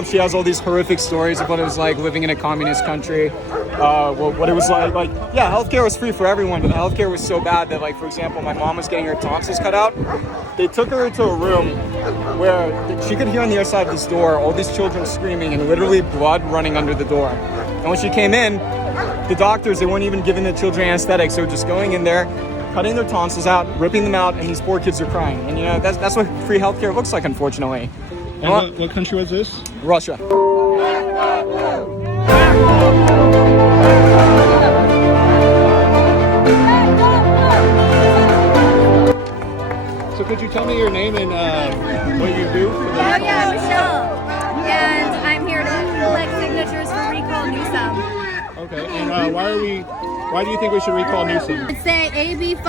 up, she has all these horrific stories of what it was like living in a communist country. What it was like, yeah, healthcare was free for everyone, but the healthcare was so bad that, like, for example, my mom was getting her tonsils cut out. They took her into a room where she could hear on the other side of this door all these children screaming and literally blood running under the door. And when she came in, the doctors, they weren't even giving the children anesthetics. They were just going in there, cutting their tonsils out, ripping them out, and these poor kids are crying. And, you know, that's what free healthcare looks like, unfortunately. And what country was this? Russia. So could you tell me your name and what you do? Yeah, Michelle. And I'm here to collect signatures for Recall Newsom. Okay, and why do you think we should recall Newsom? I'd say AB5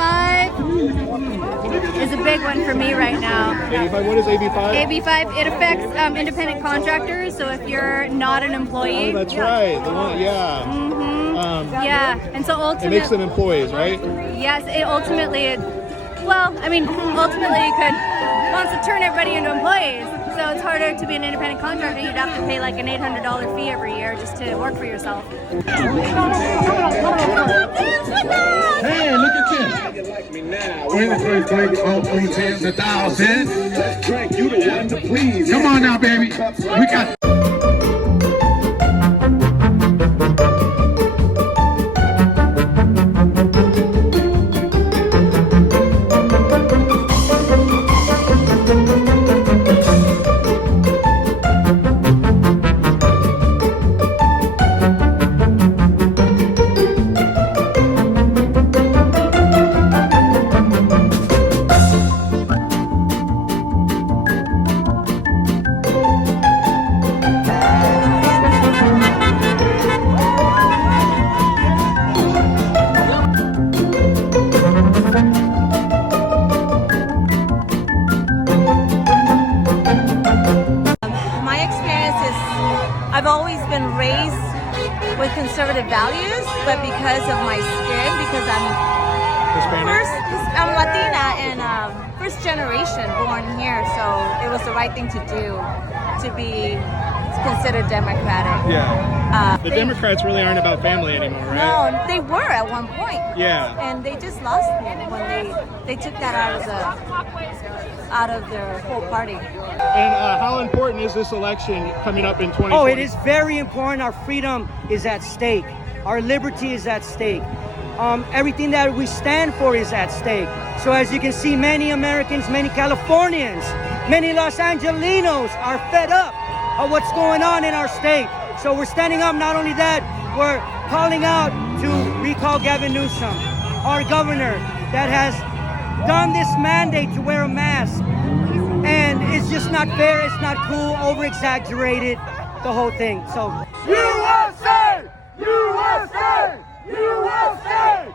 is a big one for me right now. AB5, what is AB5? AB5, it affects independent contractors, so if you're not an employee. Oh, that's right, the one, yeah. Mm-hmm. Yeah, and so ultimately... It makes them employees, right? Yes, ultimately it wants to turn everybody into employees. So it's harder to be an independent contractor. You'd have to pay like an $800 fee every year just to work for yourself. Hey, look at this. Drink, all 3 tens, 1,000. Let's drink, you the one to please. Come on now, baby. We got... I've always been raised with conservative values, but because of my skin, because I'm Latina and first generation born here, so it was the right thing to do to be considered democratic. Yeah. The Democrats really aren't about family anymore, right? No, they were at one point. Yeah. And they just lost me when they took that out of their whole party. And how important is this election coming up in 2020? Oh, it is very important. Our freedom is at stake. Our liberty is at stake. Everything that we stand for is at stake. So as you can see, many Americans, many Californians, many Los Angelinos are fed up of what's going on in our state. So we're standing up. Not only that, we're calling out to recall Gavin Newsom, our governor, that has done this mandate to wear a mask. And it's just not fair, it's not cool, over-exaggerated, the whole thing. So USA! USA! USA!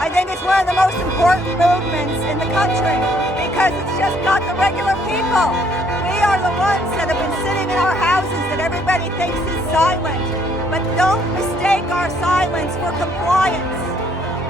I think it's one of the most important movements in the country because it's just not the regular people. We are the ones that have been sitting in our houses that everybody thinks is silent. But don't mistake our silence for compliance.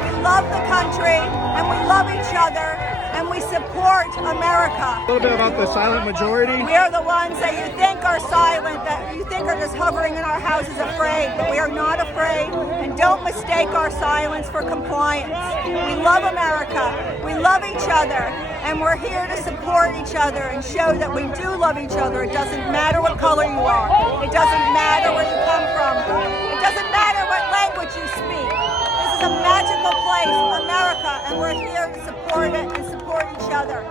We love the country and we love each other and we support America. A little bit about the silent majority. We are the ones that you think are silent, that you think are just hovering in our houses afraid, but we are not afraid. And don't mistake our silence for compliance. We love America, we love each other, And we're here to support each other and show that we do love each other. It doesn't matter what color you are. It doesn't matter where you come from. It doesn't matter what language you speak. This is a magical place, America, and we're here to support it and support each other.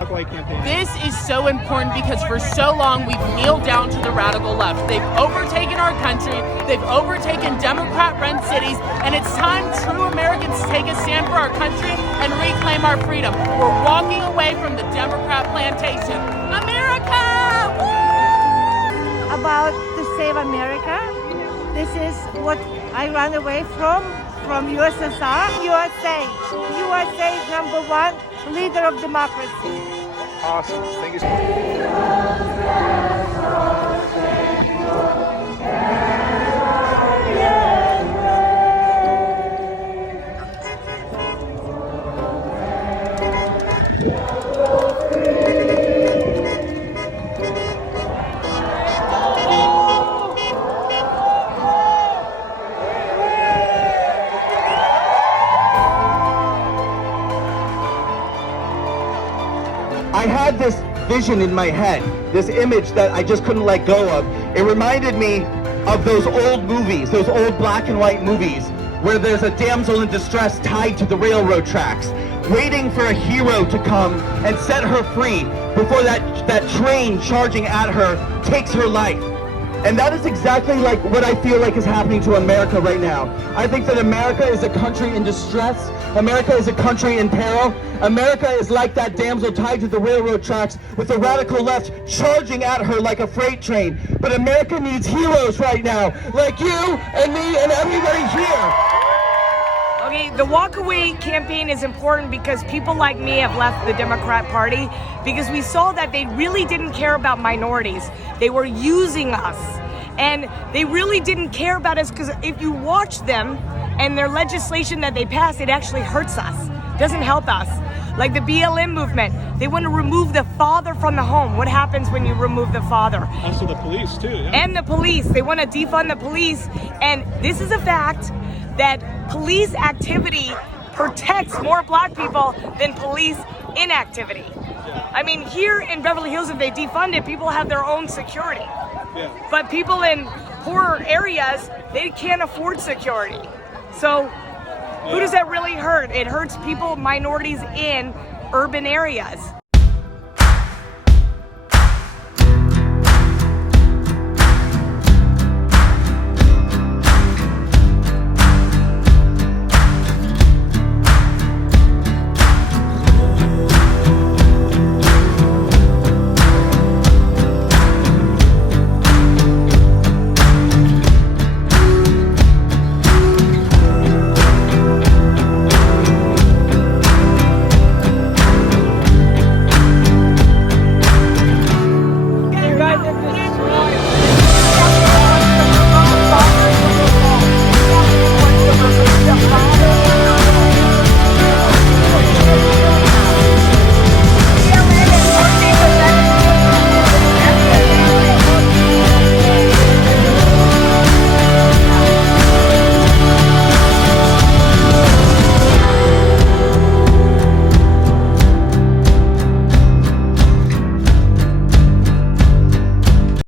Walkaway campaign. This is so important because for so long we've kneeled down to the radical left. They've overtaken our country, they've overtaken Democrat-run cities, and it's time true Americans take a stand for our country and reclaim our freedom. We're walking away from the Democrat plantation. America! Woo! About to save America. This is what I ran away from USSR. USA. USA is number one leader of democracy. Awesome. Thank you so much. I had this vision in my head, this image that I just couldn't let go of. It reminded me of those old movies, those old black and white movies, where there's a damsel in distress tied to the railroad tracks, waiting for a hero to come and set her free before that train charging at her takes her life. And that is exactly like what I feel like is happening to America right now. I think that America is a country in distress. America is a country in peril. America is like that damsel tied to the railroad tracks with the radical left charging at her like a freight train. But America needs heroes right now, like you and me and everybody here. Okay, the Walkaway campaign is important because people like me have left the Democrat Party because we saw that they really didn't care about minorities. They were using us, and they really didn't care about us because if you watch them and their legislation that they pass, it actually hurts us, doesn't help us. Like the BLM movement, they want to remove the father from the home. What happens when you remove the father? Also the police too. Yeah. And the police, they want to defund the police, and this is a fact that police activity protects more black people than police inactivity. I mean, here in Beverly Hills, if they defund it, people have their own security. Yeah. But people in poorer areas, they can't afford security. So who does that really hurt? It hurts people, minorities in urban areas.